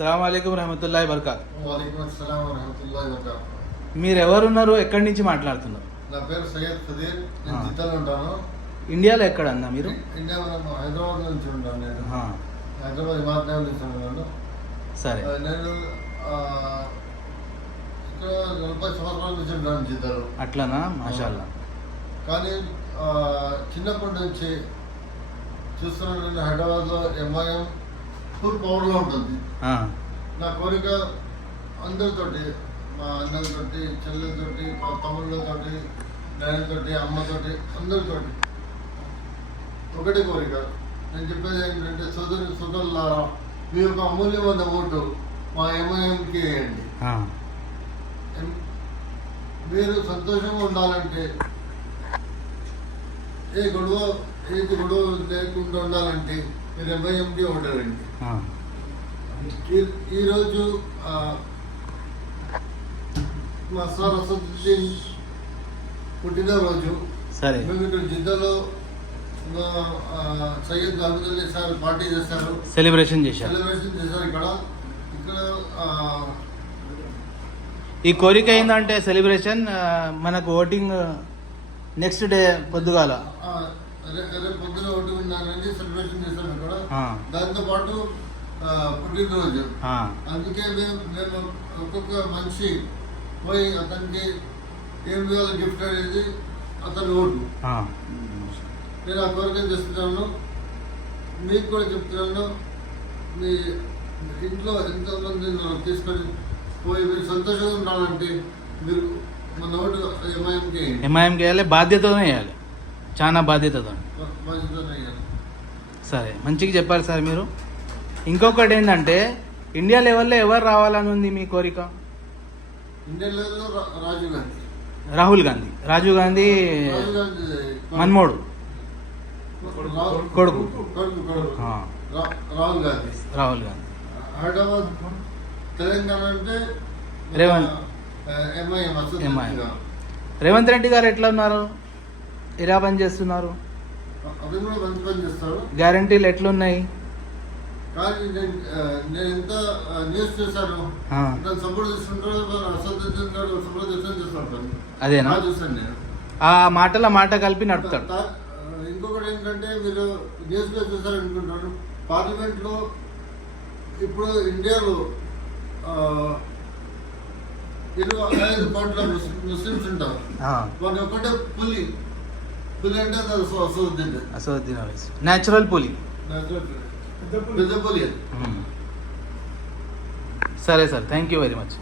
అస్సలాము అలైకుం రహమతుల్లాహి బర్కాత్. వాలేకుం అస్సలాం వరహమతుల్లాహి వబరకాత్. మీరు ఎవరున్నారు, ఎక్కడి నుంచి మాట్లాడుతున్నారు? నా పేరు సయ్యద్ ఖదీర్. నేను జిద్దాలో ఉంటాను. ఇండియాలో ఎక్కడ అన్నా మీరు? ఇండియా హైదరాబాద్ నుంచి ఉంటాను. నేను ఆహా. హైదరాబాద్ హిమాద్నగర్ నుంచి ఉన్నాను. సరే. నేను ఇక్కడ 40 సంవత్సరాల నుంచి ఉంటాను జిద్దాలో. అట్లనా? మాషాల్లా. కానీ చిన్నప్పటి నుంచి చూస్తున్నాను, నేను హైదరాబాద్లో ఎంఐఎం ఫుల్ పవర్గా ఉంటుంది. నా కోరిక అందరితోటి, మా అన్నలతోటి, చెల్లెలతోటి, మా తమ్ముళ్ళతోటి, నాయనతోటి, అమ్మతోటి, అందరితోటి ఒకటే కోరిక. నేను చెప్పేది ఏంటంటే, సోదరులారా, మీ యొక్క అమూల్యమైన ఓటు మా ఎంఐఎంకి వేయండి. మీరు సంతోషంగా ఉండాలంటే, ఏది గొడవ లేకుండా ఉండాలంటే మీరు ఎంఐఎంకి ఓటేయండి. ఈరోజు మా సార్ అసదుద్దీన్ పుట్టినరోజు. సరే. మేము ఇక్కడ జిద్దాలో సయ్యద్ అహ్మద్ అలీ సార్ పార్టీ చేశారు, సెలబ్రేషన్ చేశారు. ఇక్కడ ఈ కోరిక ఏంటంటే సెలబ్రేషన్ మనకు ఓటింగ్ నెక్స్ట్ డే పొద్దుగాల రేపు పొద్దున ఓటింగ్ ఉన్నారని సెలబ్రేషన్ చేశారు ఇక్కడ. దాంతో పాటు పుట్టినరోజు. అందుకే మేము ఒక్కొక్క మనిషి పోయి అతనికి ఏం వేయాలి గిఫ్ట్ అనేది అతని ఓటు. నేను ఆ కోరిక చేస్తున్నాను. మీకు కూడా చెప్తున్నాను, మీ ఇంట్లో ఎంతోమంది తీసుకొని పోయి మీరు సంతోషంగా ఉండాలంటే మీరు మన ఓటు ఎంఐఎంకి వేయాలి. బాధ్యతనే వేయాలి, చాలా బాధ్యతతో. వేయాలి. సరే, మంచిగా చెప్పారు సార్ మీరు. ఇంకొకటి ఏంటంటే, ఇండియా లెవెల్లో ఎవరు రావాలని ఉంది మీ కోరిక? ఇండియా లెవెల్లో రాహుల్ గాంధీ. రాజీవ్ గాంధీ మన్మోడు కొడుకు. రాహుల్ గాంధీ. హైదరాబాద్ తెలంగాణ అంటే రేవంత్ రెడ్డి గారు ఎట్లా ఉన్నారు? ఎలా పనిచేస్తున్నారు? అతను కూడా మంచి పని చేస్తారు. గ్యారంటీలు ఎట్లున్నాయి? కానీ నేను ఎంత న్యూస్ చేశాను, సపోర్ట్ చేస్తుంటారు. అసదుద్దీన్ గారు సపోర్ట్ చేస్తుంటారు. అదేనా? చూసాను నేను. ఆ మాట కలిపి నడుపుతాడు. ఇంకొకటి ఏంటంటే, మీరు న్యూస్ లో చూసారనుకుంటాను, పార్లమెంట్ లో ఇప్పుడు ఇండియాలో 25 కోట్ల ముస్లిమ్స్ ఉంటారు. వాళ్ళు ఒకటే పులి అంటే అసదుద్దీన్ న్యాచురల్ పులి, పెద్ద పులి. సరే sir, thank you very much.